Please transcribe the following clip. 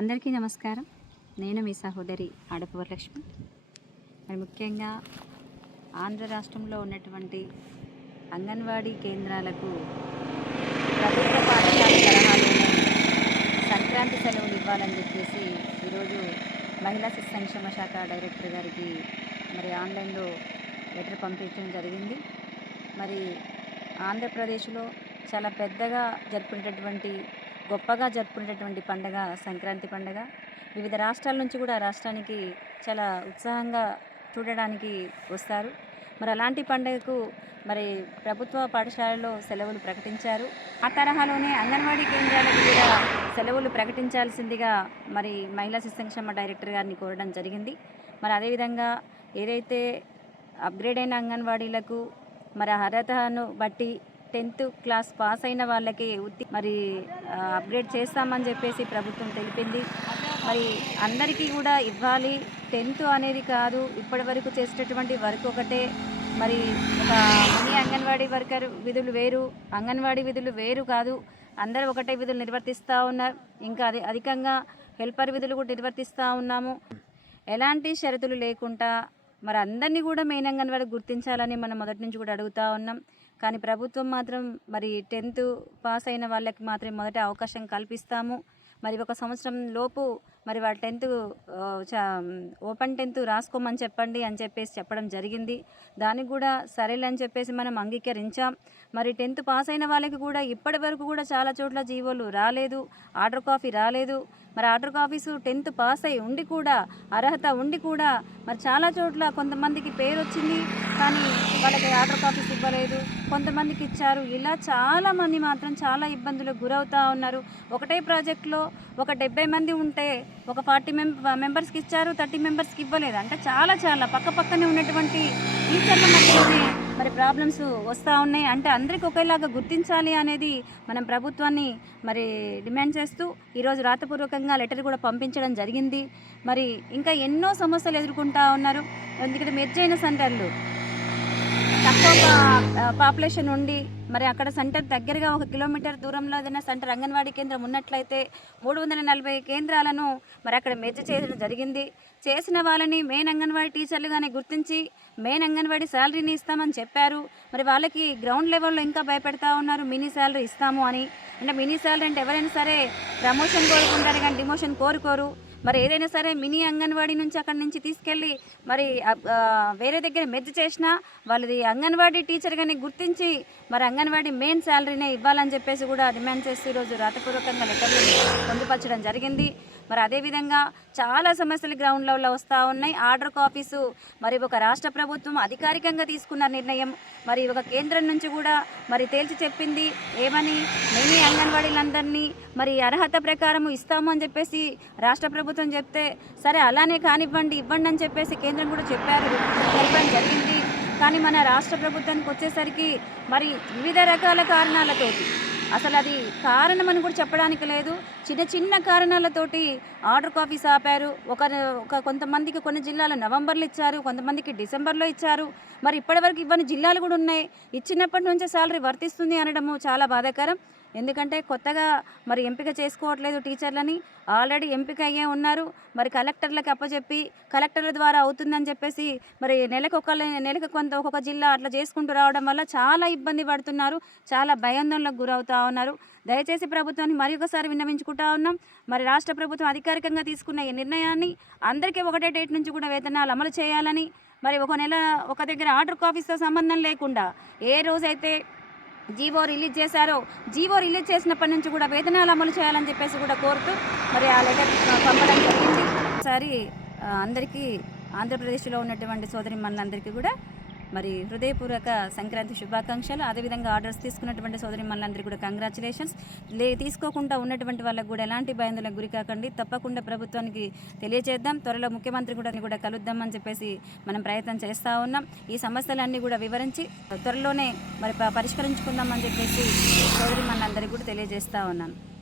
అందరికీ నమస్కారం. నేను మీ సహోదరి ఆడపు వరలక్ష్మి మరి ముఖ్యంగా ఆంధ్ర రాష్ట్రంలో ఉన్నటువంటి అంగన్వాడీ కేంద్రాలకు ప్రభుత్వ పాఠశాల తరహాలోనే సంక్రాంతి సెలవులు ఇవ్వాలని చెప్పేసి ఈరోజు మహిళా శిశు సంక్షేమ శాఖ డైరెక్టర్ గారికి మరి ఆన్లైన్లో లెటర్ పంపించడం జరిగింది. మరి ఆంధ్రప్రదేశ్లో చాలా పెద్దగా జరుపుకునేటటువంటి గొప్పగా జరుపుకునేటటువంటి పండగ సంక్రాంతి పండగ. వివిధ రాష్ట్రాల నుంచి కూడా రాష్ట్రానికి చాలా ఉత్సాహంగా చూడడానికి వస్తారు. మరి అలాంటి పండుగకు మరి ప్రభుత్వ పాఠశాలలో సెలవులు ప్రకటించారు. ఆ తరహాలోనే అంగన్వాడీ కేంద్రాలకు కూడా సెలవులు ప్రకటించాల్సిందిగా మరి మహిళా శిశు సంక్షేమ డైరెక్టర్ గారిని కోరడం జరిగింది. మరి అదేవిధంగా ఏదైతే అప్గ్రేడ్ అయిన అంగన్వాడీలకు మరి అర్హతను బట్టి టెన్త్ క్లాస్ పాస్ అయిన వాళ్ళకి ఉత్తి మరి అప్గ్రేడ్ చేస్తామని చెప్పేసి ప్రభుత్వం తెలిపింది. మరి అందరికీ కూడా ఇవ్వాలి. టెన్త్ అనేది కాదు ఇప్పటి వరకు చేసేటటువంటి వర్క్ ఒకటే. మరి ఒక మినీ అంగన్వాడీ వర్కర్ విధులు వేరు అంగన్వాడీ విధులు వేరు కాదు. అందరూ ఒకటే విధులు నిర్వర్తిస్తూ ఉన్నారు. ఇంకా అది అధికంగా హెల్పర్ విధులు కూడా నిర్వర్తిస్తూ ఉన్నాము. ఎలాంటి షరతులు లేకుండా మరి అందరినీ కూడా మెయిన్ అంగన్వాడీ గుర్తించాలని మనం మొదటి నుంచి కూడా అడుగుతూ ఉన్నాం. కానీ ప్రభుత్వం మాత్రం మరి టెన్త్ పాస్ అయిన వాళ్ళకి మాత్రం మొదట అవకాశం కల్పిస్తాము. మరి ఒక సంవత్సరం లోపు మరి వాళ్ళ టెన్త్ ఓపెన్ టెన్త్ రాసుకోమని చెప్పండి అని చెప్పేసి చెప్పడం జరిగింది. దానికి కూడా సరేలే అని చెప్పేసి మనం అంగీకరించాం. మరి టెన్త్ పాస్ అయిన వాళ్ళకి కూడా ఇప్పటి వరకు కూడా చాలా చోట్ల జీవోలు రాలేదు. ఆర్డర్ కాఫీ రాలేదు. మరి ఆర్డర్ ఆఫీసు టెన్త్ పాస్ అయి ఉండి కూడా అర్హత ఉండి కూడా మరి చాలా చోట్ల కొంతమందికి పేరు వచ్చింది కానీ వాళ్ళకి ఆర్డర్ ఆఫీస్ ఇవ్వలేదు. కొంతమందికి ఇచ్చారు. ఇలా చాలామంది మాత్రం చాలా ఇబ్బందులకు గురవుతూ ఉన్నారు. ఒకటే ప్రాజెక్ట్లో ఒక డెబ్బై మంది ఉంటే ఒక ఫార్టీ మెం మెంబర్స్కి ఇచ్చారు థర్టీ మెంబర్స్కి ఇవ్వలేదు. అంటే చాలా చాలా పక్క పక్కనే ఉన్నటువంటి టీచర్ల మధ్యలోనే మరి ప్రాబ్లమ్స్ వస్తూ ఉన్నాయి. అంటే అందరికీ ఒకేలాగా గుర్తించాలి అనేది మనం ప్రభుత్వాన్ని మరి డిమాండ్ చేస్తూ ఈరోజు రాతపూర్వకంగా లెటర్ కూడా పంపించడం జరిగింది. మరి ఇంకా ఎన్నో సమస్యలు ఎదుర్కొంటా ఉన్నారు. ఎందుకంటే మెరుజైన సెంటర్లు తక్కువ పాపులేషన్ ఉండి మరి అక్కడ సెంటర్ దగ్గరగా ఒక కిలోమీటర్ దూరంలో ఏదైనా సెంటర్ అంగన్వాడీ కేంద్రం ఉన్నట్లయితే మూడు వందల నలభై కేంద్రాలను మరి అక్కడ మెర్జ్ చేయడం జరిగింది. చేసిన వాళ్ళని మెయిన్ అంగన్వాడీ టీచర్లుగానే గుర్తించి మెయిన్ అంగన్వాడీ శాలరీని ఇస్తామని చెప్పారు. మరి వాళ్ళకి గ్రౌండ్ లెవెల్లో ఇంకా భయపెడతా ఉన్నారు మినీ శాలరీ ఇస్తాము అని. అంటే మినీ శాలరీ అంటే ఎవరైనా సరే ప్రమోషన్ కోరుకుంటారు కానీ డిమోషన్ కోరుకోరు. మరి ఏదైనా సరే మినీ అంగన్వాడీ నుంచి అక్కడి నుంచి తీసుకెళ్ళి మరి వేరే దగ్గర మెర్జ్ చేసినా వాళ్ళది అంగన్వాడీ టీచర్గానే గుర్తించి మరి అంగన్వాడీ మెయిన్ శాలరీనే ఇవ్వాలని చెప్పేసి కూడా డిమాండ్ చేస్తూ ఈరోజు రాతపూర్వకంగా లెటర్లు పొందుపరచడం జరిగింది. మరి అదేవిధంగా చాలా సమస్యలు గ్రౌండ్ లెవెల్లో వస్తూ ఉన్నాయి. ఆర్డర్ కాపీసు మరి ఒక రాష్ట్ర ప్రభుత్వం అధికారికంగా తీసుకున్న నిర్ణయం. మరి ఒక కేంద్రం నుంచి కూడా మరి తేల్చి చెప్పింది ఏమని మినీ అంగన్వాడీలందరినీ మరి అర్హత ప్రకారం ఇస్తాము అని చెప్పేసి రాష్ట్ర ప్రభుత్వం చెప్తే సరే అలానే కానివ్వండి ఇవ్వండి అని చెప్పేసి కేంద్రం కూడా చెప్పారు. చెప్పడం జరిగింది. కానీ మన రాష్ట్ర ప్రభుత్వానికి వచ్చేసరికి మరి వివిధ రకాల కారణాలతోటి అసలు అది కారణం అని కూడా చెప్పడానికి లేదు. చిన్న చిన్న కారణాలతోటి ఆర్డర్ కాపీస్ ఆపారు ఒక ఒక కొంతమందికి కొన్ని జిల్లాలు నవంబర్లో ఇచ్చారు కొంతమందికి డిసెంబర్లో ఇచ్చారు. మరి ఇప్పటివరకు ఇవ్వని జిల్లాలు కూడా ఉన్నాయి. ఇచ్చినప్పటి నుంచే శాలరీ వర్తిస్తుంది అనడము చాలా బాధాకరం. ఎందుకంటే కొత్తగా మరి ఎంపిక చేసుకోవట్లేదు టీచర్లని. ఆల్రెడీ ఎంపిక అయ్యే ఉన్నారు. మరి కలెక్టర్లకు అప్పచెప్పి కలెక్టర్ల ద్వారా అవుతుందని చెప్పేసి మరి నెలకు ఒక నెలకు కొంత ఒక్కొక్క జిల్లా అట్లా చేసుకుంటూ రావడం వల్ల చాలా ఇబ్బంది పడుతున్నారు. చాలా భయాందోళనకు గురవుతూ ఉన్నారు. దయచేసి ప్రభుత్వాన్ని మరి ఒకసారి విన్నవించుకుంటా ఉన్నాం. మరి రాష్ట్ర ప్రభుత్వం అధికారికంగా తీసుకున్న ఈ నిర్ణయాన్ని అందరికీ ఒకటే డేట్ నుంచి కూడా వేతనాలు అమలు చేయాలని మరి ఒక నెల ఒక దగ్గర ఆర్డర్ కాపీస్తో సంబంధం లేకుండా ఏ రోజైతే జీవో రిలీజ్ చేశారో జీవో రిలీజ్ చేసినప్పటి నుంచి కూడా వేతనాలు అమలు చేయాలని చెప్పేసి కూడా కోరుతూ మరి ఆ లెటర్ పంపడం జరిగింది. ఒకసారి అందరికీ ఆంధ్రప్రదేశ్లో ఉన్నటువంటి సోదరి మనందరికీ కూడా మరి హృదయపూర్వక సంక్రాంతి శుభాకాంక్షలు. అదేవిధంగా ఆర్డర్స్ తీసుకున్నటువంటి సోదరి మనందరికీ కూడా కంగ్రాచులేషన్స్ లే తీసుకోకుండా ఉన్నటువంటి వాళ్ళకు కూడా ఎలాంటి భయాందోళనకు గురి కాకండి. తప్పకుండా ప్రభుత్వానికి తెలియజేద్దాం. త్వరలో ముఖ్యమంత్రి కూడా కూడా కలుద్దామని చెప్పేసి మనం ప్రయత్నం చేస్తూ ఉన్నాం. ఈ సమస్యలన్నీ కూడా వివరించి త్వరలోనే మరి ప- పరిష్కరించుకుందామని చెప్పేసి సోదరి మనందరికీ కూడా తెలియజేస్తూ ఉన్నాను